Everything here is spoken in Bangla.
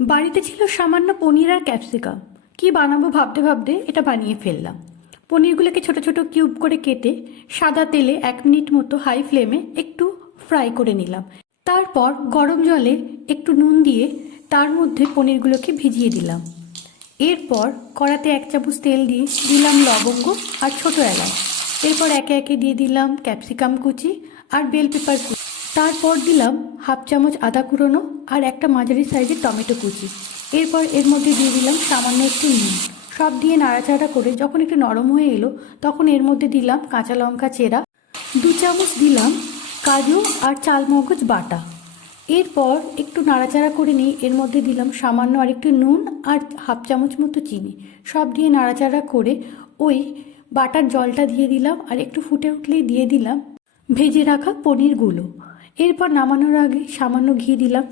বাড়িতে ছিল সামান্য পনির আর ক্যাপসিকাম। কি বানাবো ভাবতে ভাবতে এটা বানিয়ে ফেললাম। পনিরগুলোকে ছোট ছোট কিউব করে কেটে সাদা তেলে 1 মিনিট মতো হাই ফ্লেমে একটু ফ্রাই করে নিলাম। তারপর গরম জলে একটু নুন দিয়ে তার মধ্যে পনিরগুলোকে ভিজিয়ে দিলাম। এরপর কড়াতে 1 চামচ তেল দিয়ে দিলাম লবঙ্গ আর ছোট এলাচ। এরপর একে একে দিয়ে দিলাম ক্যাপসিকাম কুচি আর বেল পেপার কুচি। তারপর দিলাম 1/2 চামচ আদা কুড়োনো আর একটা মাঝারি সাইজের টমেটো কুচি। এরপর এর মধ্যে দিয়ে দিলাম সামান্য একটু নুন। সব দিয়ে নাড়াচাড়া করে যখন একটু নরম হয়ে এলো তখন এর মধ্যে দিলাম কাঁচা লঙ্কা চেরা, 2 চামচ দিলাম কাজু আর চালমগজ বাটা। এরপর একটু নাড়াচাড়া করে নিয়ে এর মধ্যে দিলাম সামান্য আর একটু নুন আর 1/2 চামচ মতো চিনি। সব দিয়ে নাড়াচাড়া করে ওই বাটার জলটা দিয়ে দিলাম আর একটু ফুটে উঠলেই দিয়ে দিলাম ভেজে রাখা পনিরগুলো। এরপর নামানোর আগে সামান্য ঘি দিলাম।